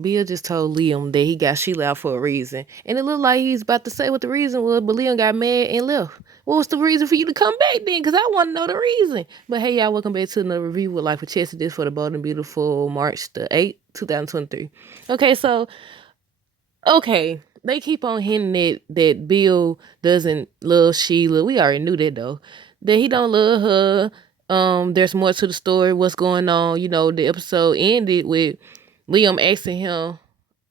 Bill just told Liam that he got Sheila out for a reason. And it looked like he's about to say what the reason was, but Liam got mad and left. What was the reason for you to come back then? Because I want to know the reason. But hey, y'all, welcome back to another review with Life with Chelsea. This for the Bold and Beautiful March the 8th, 2023. Okay, so, okay. They keep on hinting that Bill doesn't love Sheila. We already knew that, though. That he don't love her. There's more to the story. What's going on? You know, the episode ended with Liam asking him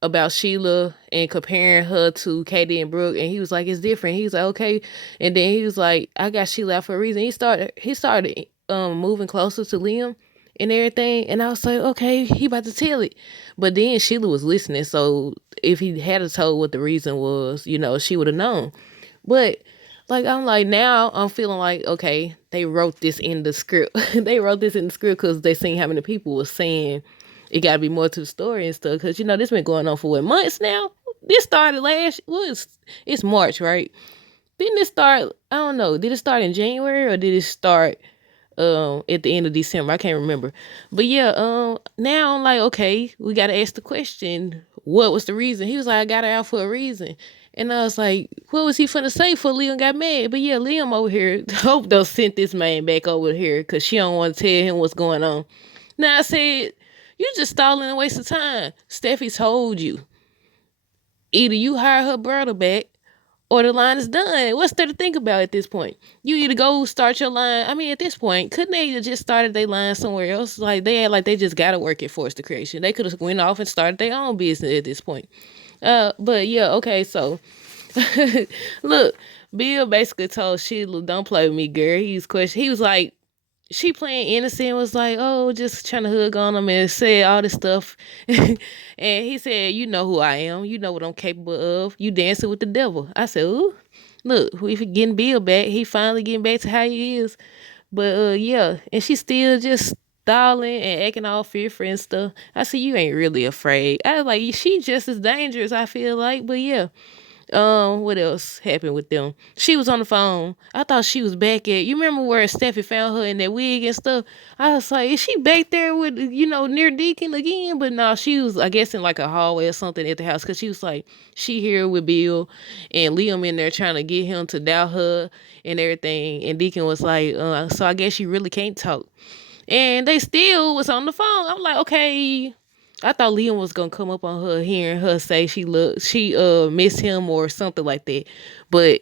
about Sheila and comparing her to Katie and Brooke, and he was like, "It's different." He was like, "Okay," and then he was like, "I got Sheila out for a reason." He started moving closer to Liam and everything, and I was like, "Okay, he about to tell it," but then Sheila was listening, so if he had told what the reason was, she would have known. But like I'm like now I'm feeling like okay, they wrote this in the script. They wrote this in the script because they seen how many people were saying it got to be more to the story and stuff. Because this been going on for what, months now. This started it's March, right? Didn't it start? I don't know. Did it start in January or did it start at the end of December? I can't remember. But yeah, now I'm like, okay, we gotta ask the question, what was the reason? He was like, I got her out for a reason. And I was like, what was he finna say before Liam got mad? But yeah, Liam over here, hope they'll send this man back over here because she don't want to tell him what's going on. Now I said, you just stalling and wasting time. Steffi told you. Either you hire her brother back or the line is done. What's there to think about at this point? You either go start your line. I mean, at this point, couldn't they have just started their line somewhere else? Like they had like they just gotta work it Forced the Creation. They could have went off and started their own business at this point. But yeah, okay, so look, Bill basically told Sheila, "Don't play with me, girl." He was like, she playing innocent, was like, oh, just trying to hug on him and say all this stuff. And he said, you know who I am. You know what I'm capable of. You dancing with the devil. I said, ooh, look, we getting Bill back. He finally getting back to how he is. But yeah, and she still just stalling and acting all fearful and stuff. I said, you ain't really afraid. I was like, she just as dangerous, I feel like. But yeah. What else happened with them? She was on the phone. I thought she was back at. You remember where Steffi found her in that wig and stuff? I was like, is she back there with near Deacon again? But no, she was, I guess, in like a hallway or something at the house because she was like, she here with Bill and Liam in there trying to get him to doubt her and everything. And Deacon was like, so I guess she really can't talk. And they still was on the phone. I'm like, okay. I thought Liam was gonna come up on her, hearing her say she miss him or something like that. But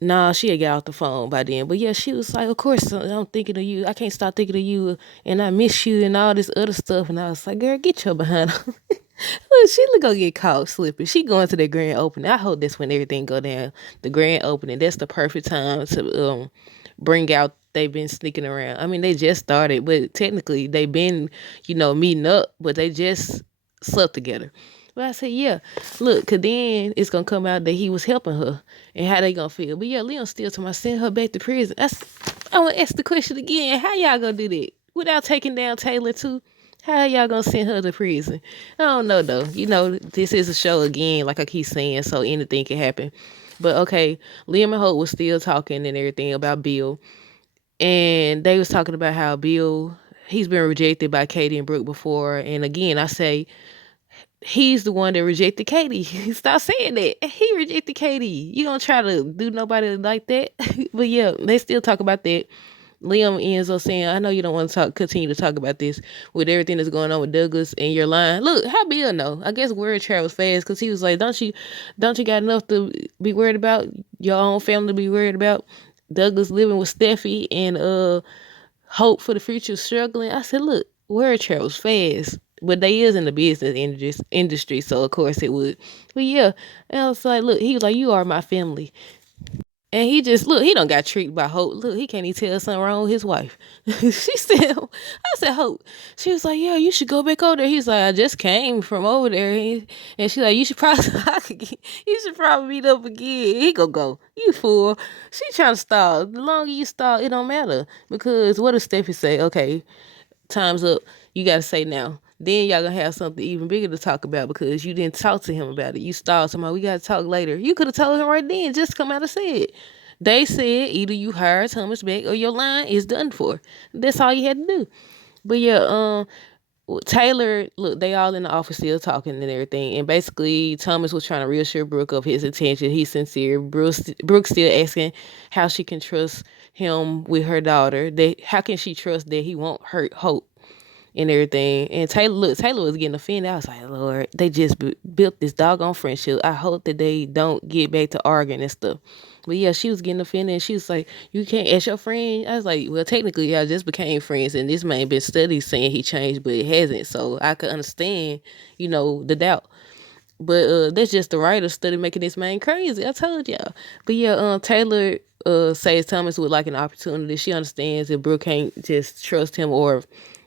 nah, she had got off the phone by then. But yeah, she was like, of course I'm thinking of you. I can't stop thinking of you and I miss you and all this other stuff. And I was like, girl, get your behind on. Look, she look gonna get caught slipping. She going to the grand opening. I hope that's when everything go down. The grand opening. That's the perfect time to bring out they've been sneaking around. I mean, they just started, but technically they've been, meeting up, but they just slept together. But I said, yeah, look, cause then it's gonna come out that he was helping her, and how they gonna feel. But yeah, Leon still to my send her back to prison. I want to ask the question again. How y'all gonna do that without taking down Taylor too? How y'all gonna send her to prison? I don't know though. This is a show again, like I keep saying, so anything can happen. But okay, Liam and Hope was still talking and everything about Bill. And they was talking about how Bill, he's been rejected by Katie and Brooke before. And again, I say, he's the one that rejected Katie. Stop saying that. He rejected Katie. You gonna try to do nobody like that? But yeah, they still talk about that. Liam ends up saying, I know you don't want to continue to talk about this with everything that's going on with Douglas and your line. Look, how Bill know? I guess word travels fast because he was like, don't you got enough to be worried about? Your own family to be worried about? Douglas living with Steffi and hope for the future struggling. I said, look, word travels fast. But they is in the business industry, so of course it would. But yeah, and I was like, look, he was like, you are my family. And he just, look, he done got treated by Hope. Look, he can't even tell something wrong with his wife. She said, I said, Hope. She was like, yeah, you should go back over there. He's like, I just came from over there. And she's like, you should probably, you should probably meet up again. He go, you fool. She trying to stall. The longer you stall, it don't matter. Because what does Steffi say? Okay, time's up. You got to say now. Then y'all gonna have something even bigger to talk about because you didn't talk to him about it. You stalled somehow. We gotta talk later. You could have told him right then. Just come out and say it. They said either you hire Thomas back or your line is done for. That's all you had to do. But yeah, Taylor, look, they all in the office still talking and everything. And basically, Thomas was trying to reassure Brooke of his intention. He's sincere. Brooke still asking how she can trust him with her daughter. How can she trust that he won't hurt Hope and everything? And Taylor was getting offended. I was like, Lord, they just built this doggone friendship. I hope that they don't get back to arguing and stuff. But yeah, she was getting offended. And she was like, "You can't ask your friend." I was like, "Well, technically, y'all just became friends, and this man been studies saying he changed, but it hasn't. So I could understand, the doubt. But that's just the writer study making this man crazy. I told y'all. But yeah, Taylor says Thomas would like an opportunity. She understands that Brooke can't just trust him or,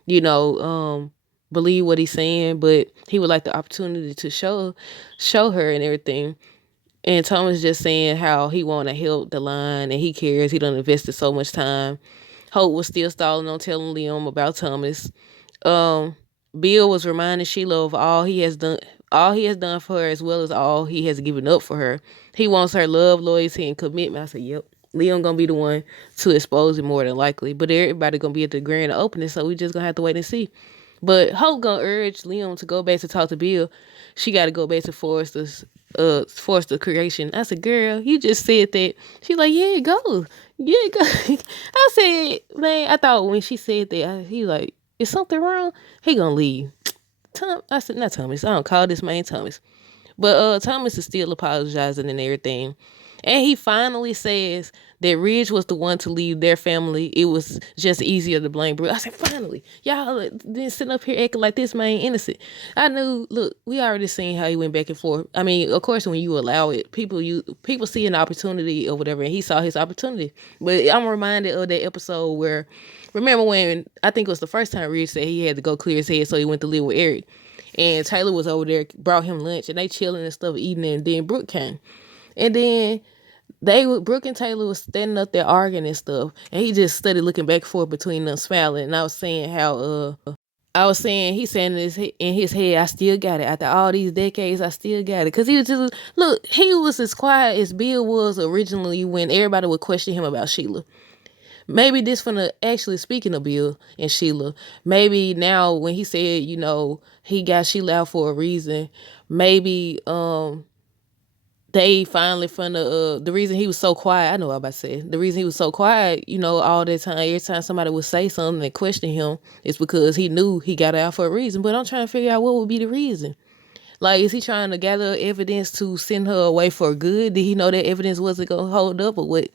you know, believe what he's saying, but he would like the opportunity to show her and everything. And Thomas just saying how he want to help the line and he cares. He done invested so much time. Hope was still stalling on telling Liam about Thomas. Um, Bill was reminding Sheila of all he has done for her, as well as all he has given up for her. He wants her love, loyalty, and commitment. I said, "Yep, Liam gonna be the one to expose it more than likely." But everybody gonna be at the grand opening, so we just gonna have to wait and see. But Hope gonna urge Liam to go back to talk to Bill. She got to go back to Forrester creation. I said, "Girl, you just said that." She's like, "Yeah, go, yeah, go." I said, "Man, I thought when she said that, he like, is something wrong? He gonna leave." I said, "Not Thomas. I don't call this man Thomas." But Thomas is still apologizing and everything. And he finally says that Ridge was the one to leave their family. It was just easier to blame Brooke. I said, finally, y'all didn't sit up here acting like this man innocent. I knew, look, we already seen how he went back and forth. I mean, of course, when you allow it, people see an opportunity or whatever, and he saw his opportunity. But I'm reminded of that episode where, remember when, I think it was the first time Ridge said he had to go clear his head, so he went to live with Eric. And Taylor was over there, brought him lunch, and they chilling and stuff, eating it, and then Brooke came. And then Brooke and Taylor was standing up there arguing and stuff, and he just started looking back and forth between them, smiling. And I was saying he's saying in his head, "I still got it. After all these decades, I still got it." Cause he was just he was as quiet as Bill was originally when everybody would question him about Sheila. Maybe this from the actually speaking of Bill and Sheila. Maybe now when he said, he got Sheila out for a reason. Maybe they finally from the reason he was so quiet. I know what I'm about to say. The reason he was so quiet, all that time, every time somebody would say something and question him, it's because he knew he got out for a reason. But I'm trying to figure out what would be the reason. Like, is he trying to gather evidence to send her away for good? Did he know that evidence wasn't gonna hold up or what?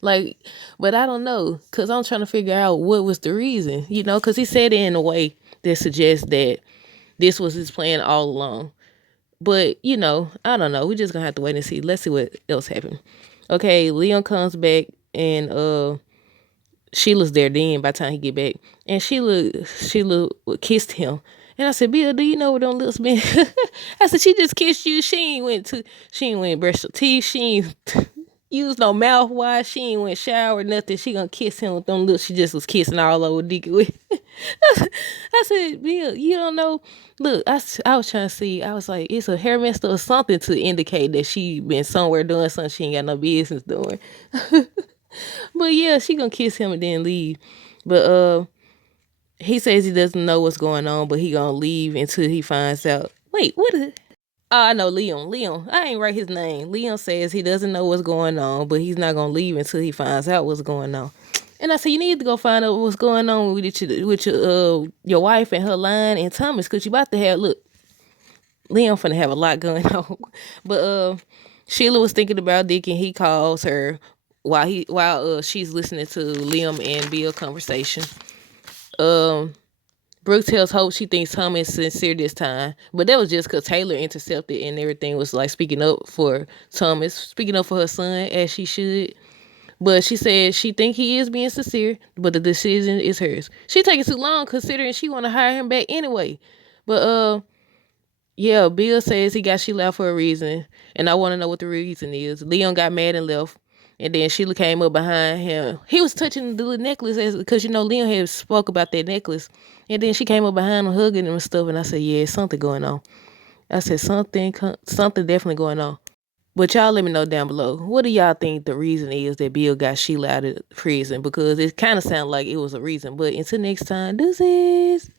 Like, but I don't know, cause I'm trying to figure out what was the reason, cause he said it in a way that suggests that this was his plan all along. But, I don't know. We're just gonna have to wait and see. Let's see what else happened. Okay, Leon comes back and Sheila's there then by the time he get back. And Sheila kissed him. And I said, "Bill, do you know what them lips been?" I said, "She just kissed you. She ain't went brush her teeth. She ain't use no mouthwash. She ain't went shower, nothing. She gonna kiss him with them lips. She just was kissing all over Deacon with." I said, "Bill, you don't know." Look, I was trying to see. I was like, it's a hair mister or something to indicate that she been somewhere doing something she ain't got no business doing. But yeah, she gonna kiss him and then leave. But he says he doesn't know what's going on, but he gonna leave until he finds out. Wait, what is it? Oh, I know Leon. Leon. I ain't write his name. Leon says he doesn't know what's going on, but he's not gonna leave until he finds out what's going on. And I said, you need to go find out what's going on with your wife and her line and Thomas, cause you about to have Leon finna have a lot going on. But Sheila was thinking about Dick and he calls her while she's listening to Liam and Bill conversation. Brooke tells Hope she thinks Thomas is sincere this time, but that was just because Taylor intercepted and everything was like speaking up for Thomas, speaking up for her son as she should. But she said she think he is being sincere, but the decision is hers. She taking too long considering she want to hire him back anyway. But yeah, Bill says he got Sheila out for a reason, and I want to know what the reason is. Leon got mad and left, and then Sheila came up behind him. He was touching the little necklace because Leon had spoke about that necklace, and then she came up behind him hugging him and stuff. And I said, yeah, something going on. I said something definitely going on. But y'all let me know down below. What do y'all think the reason is that Bill got Sheila out of prison? Because it kind of sounded like it was a reason. But until next time, deuces.